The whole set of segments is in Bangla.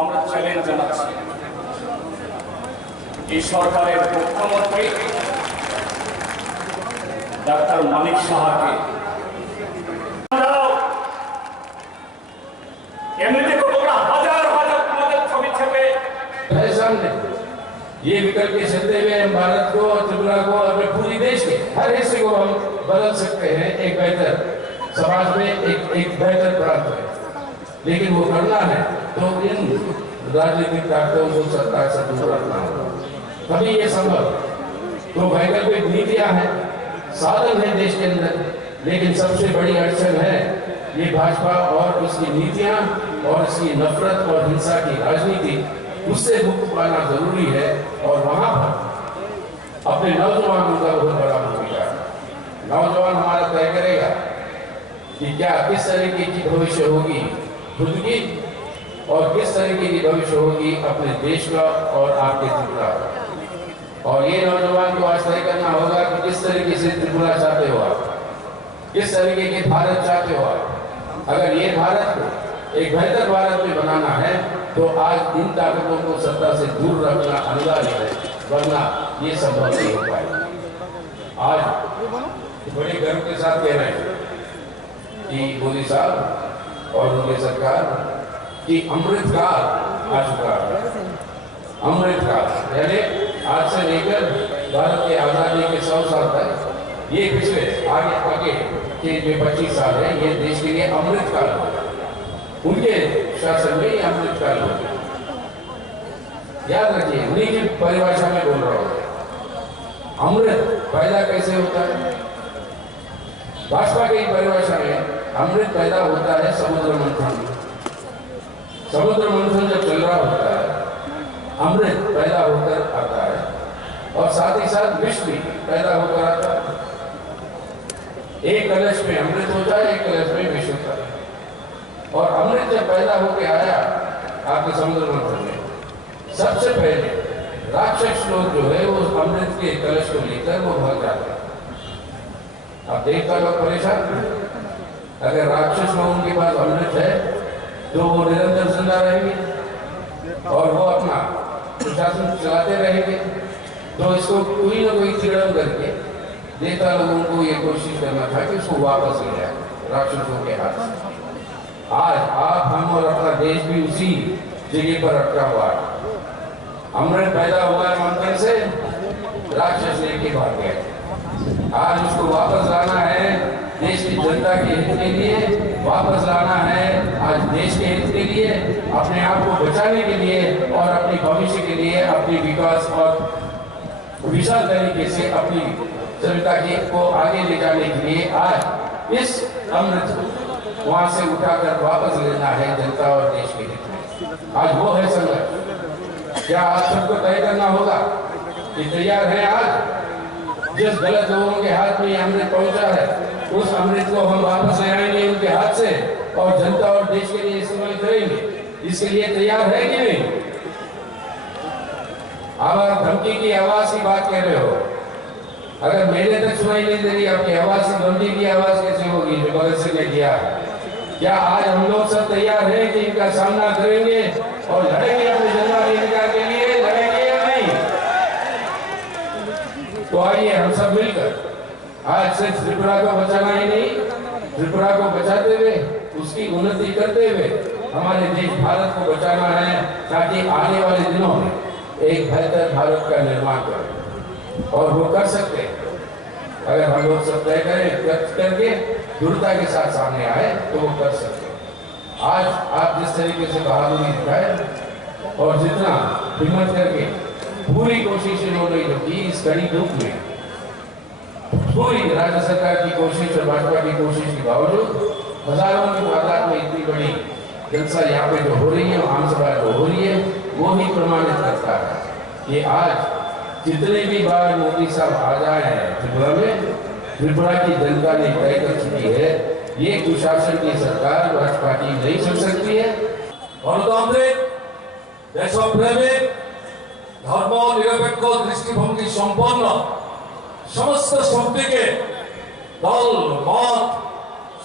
আমরা চ্যালেঞ্জ জানাচ্ছি এই সরকারের মুখ্যমন্ত্রী ডাক্তার মানিক সাহাকে এমনিতে তোমরা হাজার হাজার তোমাদের ছবি छपे सामने ये विकल्प के चलते हुए हम भारत को और त्रिपुरा को अपने पूरी देश के हर हिस्से को हम बदल सकते हैं एक बेहतर समाज में एक बेहतर प्रांत में। लेकिन वो करना है तो इन राजनीतिक ताकतों को सत्ता से दूर रखना होगा, तभी ये संभव। तो वैकल्पिक नीतियां हैं, साधन है देश के अंदर, लेकिन सबसे बड़ी अड़चन है ये भाजपा और उसकी नीतियां और इसकी नफरत और हिंसा की राजनीति। उससे मुक्त पाना जरूरी है और वहां पर अपने नौजवानों का बहुत बड़ा भूमिका है। नौजवान हमारा तय करेगा कि क्या किस तरीके की भविष्य होगी खुद की और किस तरीके की भविष्य होगी अपने देश का और आपके त्रिपुरा का। और ये नौजवान को आज तय करना होगा कि किस तरीके से त्रिपुरा चाहते हो आप, किस तरीके के भारत चाहते हो आप। अगर ये भारत को एक बेहतर भारत में बनाना है तो आज इन ताकतों को सत्ता से दूर रखना अनिवार्य है, वरना ये संभव नहीं हो पाएगा। आज बड़े गर्व के साथ कह रहे हैं कि मोदी साहब और उनकी सरकार की अमृतकाल आ चुका है। अमृतकाल यानी आज से लेकर भारत के आजादी के 100 साल तक ये पिछले आगे के जो 25 साल है ये देश के लिए अमृतकाल होगा। उनके शासन में ये अमृतकाल होगा। याद रखिए, उन्हीं की परिभाषा में बोल रहा हूं। अमृत पैदा कैसे होता है? भाजपा की परिभाषा में अमृत पैदा होता है समुद्र मंथन। समुद्र मंथन जब चल रहा होता है अमृत पैदा होकर आता है और साथ ही साथ विष भी पैदा होकर आता है। एक कलश में अमृत होता है, एक कलश में विष होता है। और अमृत जब पैदा होकर आया आपके समुद्र मंथन में, सबसे पहले राक्षस लोग जो है वो अमृत के कलश को लेकर वो भाग जाते हैं। आप देखता लोग परेशान, अगर राक्षस लोगों के पास अमृत है तो वो निरंतर जिंदा रहेंगे और वो अपना प्रशासन चलाते रहेंगे। तो इसको कोई ना कोई चिड़म करके देवता लोगों को ये कोशिश करना था कि उसको वापस ले जाए राक्षसों के हाथ से। आज आप, हम और अपना देश भी उसी जगह पर अटका हुआ है। अमृत पैदा हुआ है मंथन से, राक्षस लेके भाग गए। आज उसको वापस लाना है देश की जनता के हित के लिए, वापस लाना है आज देश के हित के लिए, अपने आप को बचाने के लिए और अपने भविष्य के लिए, अपनी विकास और विशाल तरीके से अपनी सभ्यता को आगे ले जाने के लिए आज इस अमृत वहां से उठाकर वापस लेना है जनता और देश के हित में। आज वो है संघर्ष। क्या आज सबको तय करना होगा कि तैयार है आज जिस गलत लोगों के हाथ में अमृत पहुंचा है उस अमृत को हम वापस ले आएंगे उनके हाथ से और जनता और देश के लिए इस्तेमाल करेंगे। इसके लिए तैयार है कि नहीं? अब आप धमकी की आवाज की बात कह रहे हो, अगर मेरे तक सुनाई नहीं दे रही आपकी आवाज से धमकी की आवाज कैसे होगी जो भगत सिंह ने किया? क्या आज हम लोग सब तैयार हैं कि इनका सामना करेंगे और लड़ेंगे अपने जन्माधिकार के लिए? लड़ेंगे या नहीं? तो आइए हम सब मिलकर आज सिर्फ त्रिपुरा को बचाना ही नहीं, त्रिपुरा को बचाते हुए उसकी उन्नति करते हुए हमारे देश भारत को बचाना है, ताकि आने वाले दिनों में एक बेहतर भारत का निर्माण करें। और वो कर सकते हैं अगर हम लोग सब तय करें, करके दृढ़ता के साथ सामने आए तो वो कर सकते हैं। आज आप जिस तरीके से बहादुरी दिखाए और जितना हिम्मत करके पूरी कोशिश इन्होंने जो की इस कड़ी धूप में, पूरी राज्य सरकार की कोशिश और भाजपा की कोशिश के बावजूद हजारों की तादाद में इतनी बड़ी जलसा यहाँ पे जो हो रही है, आम सभा जो हो रही है, वो ही प्रमाणित करता है कि आज जितने भी बार मोदी साहब आ जाए हैं त्रिपुरा में, त्रिपुरा की जनता ने तय कर चुकी है ये कुशासन की सरकार भाजपा की नहीं चल सकती है। गणतांत्रिक देशप्रेमिक धर्म निरपेक्ष दृष्टिभंगी सम्पन्न समस्त शक्ति के दल मत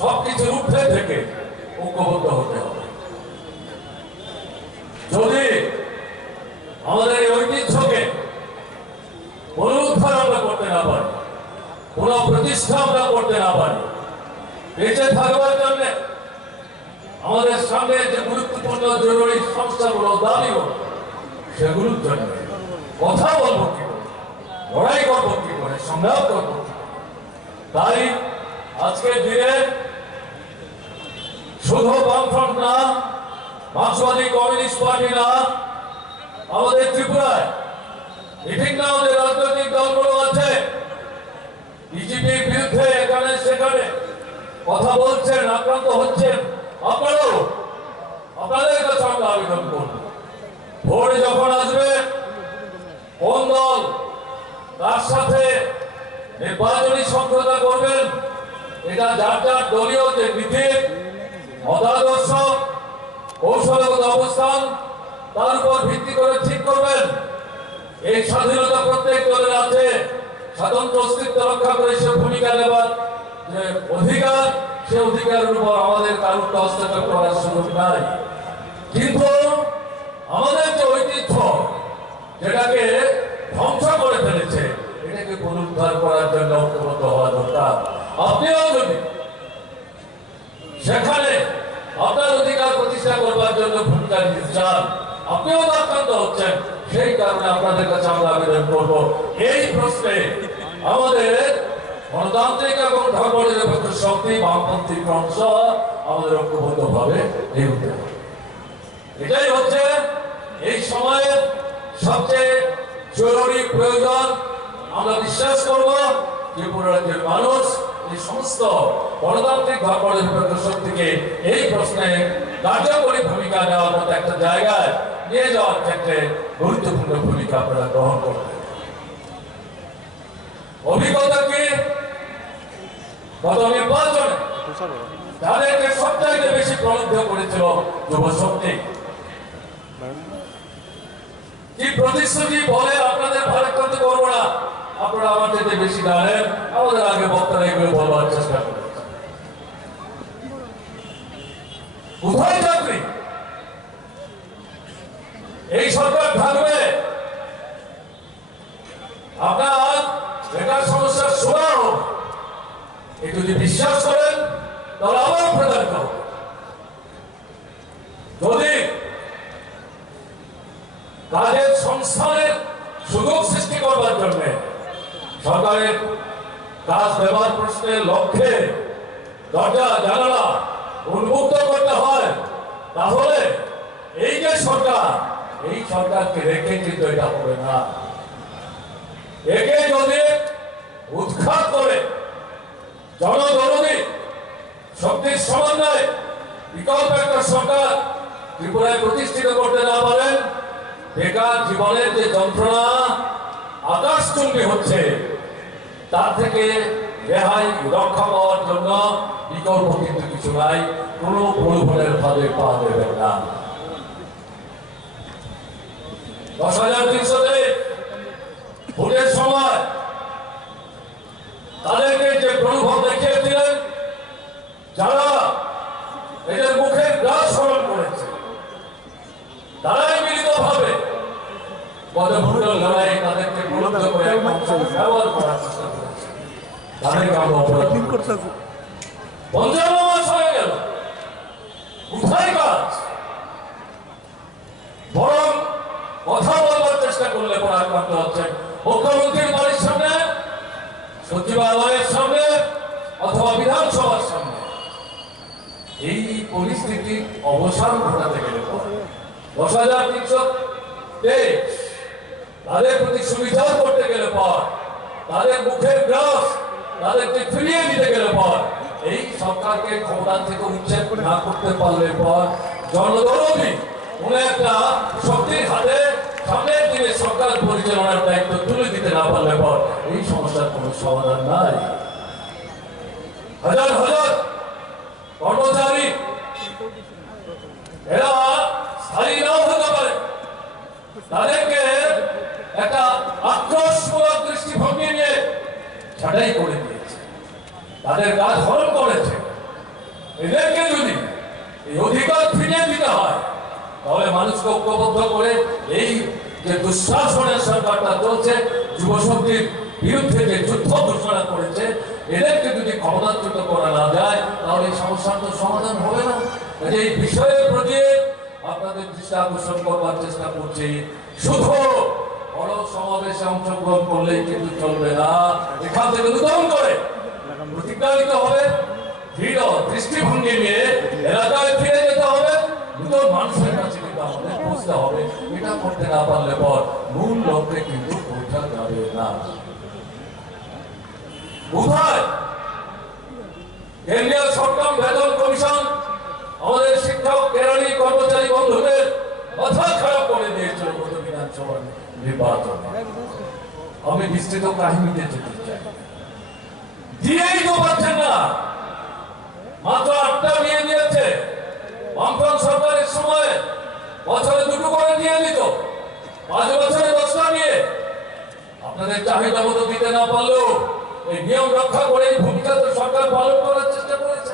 सबकिছুর ঊর্ধ্বে থেকে ঐক্যবদ্ধ হতে হবে। যদি আমাদের এই ঐতিহ্যকে পুনরুদ্ধার আমরা করতে না পারি, পুনঃপ্রতিষ্ঠা আমরা করতে না পারি, বেঁচে থাকবার জন্য আমাদের সামনে যে গুরুত্বপূর্ণ জরুরি সমস্যাগুলো, দাবিগুলো, সেগুলোর জন্য কথা বলবো কি করে, লড়াই করবো কি করে, সংগ্রাম করবো কি করে। তাই আজকের দিনে শুধু বামফ্রন্ট না, মার্ক্সবাদী কমিউনিস্ট পার্টি না, আমাদের ত্রিপুরায় বিভিন্ন যে রাজনৈতিক দলগুলো আছে বিজেপির বিরুদ্ধে এখানে সেখানে কথা বলছেন, আক্রান্ত হচ্ছেন, আপনারাও আপনাদের কাছে আমরা আবেদন করব, ভোট যখন আসবে কোন দল তার সাথে নির্বাচনী সমঝোতা করবেন, এটা যার যার দলীয় যে নীতি, মতাদর্শ, কৌশলগত অবস্থান, তার উপর ভিত্তি করে ঠিক করবেন। এই স্বাধীনতা প্রত্যেক দলের আছে, স্বাতন্ত্র অস্তিত্ব রক্ষা করে সে ভূমিকা নেবার যে অধিকার, সে অধিকারের উপর আমাদের কারোর হস্তক্ষেপ করার সুযোগ নাই। কিন্তু আমাদের যে ঐতিহ্য, যেটাকে ধ্বংস করে ফেলেছে, এটাকে পুনরুদ্ধার করার জন্য ঐক্যবদ্ধ হওয়া দরকার। আপনিও যদি সেখানে আপনার অধিকার প্রতিষ্ঠা করবার জন্য ভূমিকা নিতে চান, আপনিও আক্রান্ত হচ্ছেন, সেই কারণে আপনাদের কাছে আমরা আবেদন করব, এই প্রশ্নে আমাদের গণতান্ত্রিক এবং ধর্মনিরপেক্ষ শক্তি, বামপন্থী অংশ আমাদের ঐক্যবদ্ধ ভাবে এগোতে হবে। এটাই হচ্ছে এই সময়ের সবচেয়ে জরুরি প্রয়োজন। আমরা বিশ্বাস করব ত্রিপুরা রাজ্যের মানুষ এই সমস্ত গণতান্ত্রিক ধর্মনিরপেক্ষ শক্তিকে এই প্রশ্নে কার্যকরী ভূমিকা নেওয়ার মতো একটা জায়গায় নিয়ে যাওয়ার ক্ষেত্রে গুরুত্বপূর্ণ ভূমিকা আপনারা গ্রহণ করবেন। অভিজ্ঞতা কি? গত নির্বাচনে তাদেরকে সবচাইতে বেশি প্রলুব্ধ করেছিল যুব শক্তি। কি প্রতিশ্রুতি বলে আপনাদের ভারত করতে করবো না, আপনারা আমার চেয়ে বেশি জানেন, আমাদের আগে বক্তারা এগুলো বলবার চেষ্টা করেন। কোথায় চাকরি? এই সরকার থাকবে, আপনার বেকার সমস্যার সমাধান হবে, এই যদি বিশ্বাস করেন তাহলে আবার প্রদানিত হবে। যদি কাজের সংস্থানের সুযোগ সৃষ্টি করবার জন্য সরকারের কাজ দেওয়ার প্রশ্নের লক্ষ্যে দরজা জানালা উন্মুক্ত করতে হয়, তাহলে এই যে সরকার, এই সরকারকে রেখে কিন্তু এটা হবে না। একে যদি উৎখাত করে জনদরদী শক্তির সমন্বয়ে বিকল্প একটা সরকার ত্রিপুরায় প্রতিষ্ঠিত করতে না পারেন, বেকার জীবনের যে যন্ত্রণা আকাশচুম্বী হচ্ছে, তার থেকে রেহাই রক্ষা পাওয়ার জন্য বিকল্প কিন্তু কিছু নাই, কোন প্রলোভনের ফাঁদে পা দেবেন না। 10,300 ভোটের সময় তাদেরকে যে প্রলোভন দেখিয়েছিলেন, যারা এদের মুখের গ্রাস স্মরণ করেছে, তারাই মিলিত ভাবে পদভূমির লড়াই তাদেরকে প্রলুব্ধ করে ব্যবহার করার চেষ্টা করেছে। তাদেরকে আমরা অপরাধ করছি। 55 মাস হয়ে গেল, কোথায় কাজ? বরং কথা বলবার চেষ্টা করলে পরে আক্রান্ত হচ্ছে মুখ্যমন্ত্রীর বাড়ির সামনে, সচিবালয়ের সামনে, অথবা বিধানসভার সামনে। এই পরিস্থিতি অবসান ঘটাতে গেলে 10,323 তাদের প্রতি সুবিচার করতে গেলে পর, তাদের মুখের গ্রাস তাদেরকে ফিরিয়ে দিতে গেলে পর, এই সরকারকে ক্ষমতা থেকে উচ্ছেদ না করতে পারলে পর, জনদরদী কোন একটা শক্তির হাতে সামনের দিনে সরকার পরিচালনার দায়িত্ব তুলে দিতে না পারলে পর, এই সমস্যার কোন সমাধান নাই। হাজার হাজার কর্মচারী এরা স্থায়ী নাও হতে পারে, তাদেরকে একটা আক্রোশমূলক দৃষ্টিভঙ্গি নিয়ে ছাঁটাই করে দিয়েছে, তাদের কাজ হরণ করেছে। এদেরকে যদি এই অধিকার ফিরিয়ে দিতে হয়, তাহলে মানুষকে ঐক্যবদ্ধ করে এই যে দুঃশাসনের সরকারটা চলছে, যুব শক্তির বিরুদ্ধে যে যুদ্ধ ঘোষণা করেছে, এদেরকে যদি ক্ষমতাচ্যুত করা না যায় তাহলে এই সমস্যার তো সমাধান হবে না। এই বিষয়ের প্রতি আপনাদের দৃষ্টি আকর্ষণ করবার চেষ্টা করছি। শুধু বড় সমাবেশে অংশগ্রহণ করলেই কিন্তু চলবে না, এখান থেকে নতুন করে প্রতিজ্ঞা নিতে হবে, দৃঢ় দৃষ্টিভঙ্গি নিয়ে এলাকায় ফিরে যেতে হবে, নতুন মানুষের কাছে কিন্তু আমাদের পৌঁছতে হবে। এটা করতে না পারলে পর মূল লক্ষ্যে কিন্তু পৌঁছা যাবে না। কোথায় কেন্দ্রীয় সরকার বেতন কমিশন আমাদের শিক্ষক কেরানি কর্মচারী বন্ধুদের মাথা খারাপ করে দিয়েছিল গত বিধানসভা নির্বাচন। আমি বিস্তৃত কাহিনীতে যেতে চাই, দিয়েই তো পাচ্ছেন না। মাত্র 8টা নিয়ে দিয়েছে। বামফ্রন্ট সরকারের সময় বছরে 2টো করে দিয়ে দিত, 5 বছরে 10টা নিয়ে। আপনাদের চাহিদা মতো দিতে না পারলেও এই নিয়ম রক্ষা করে এই ভূমিকা তো সরকার পালন করার চেষ্টা করেছে।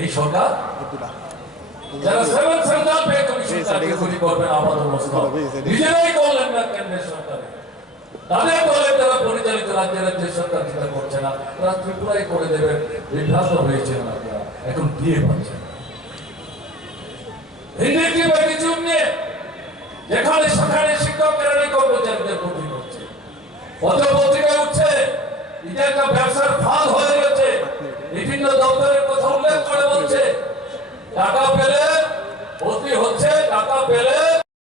এই সরকার যারা 7 সেন্ট্রাল পে কমিশন কার্যকরী করবেন আপাতত নিজেরাই করলেন না কেন্দ্রের সরকারে, তাদের দলের দ্বারা পরিচালিত রাজ্যের রাজ্য সরকার যেটা করছে না, তারা ত্রিপুরায় করে দেবেন। বিভ্রান্ত হয়েছেন আপনারা, এখন দিয়ে পাচ্ছেন হিন্দি ব্যতিচুপ নিয়ে যেখানে সেখানে শিক্ষক কেরানি কর্মচারীদের ক্ষতি করছে। পত্রিকায় উঠছে এটা একটা ব্যবসার ফাঁদ হয়ে গেছে। বিভিন্ন দপ্তরের কথা উল্লেখ করে বলছে টাকা পেলে বদলি হচ্ছে, টাকা পেলে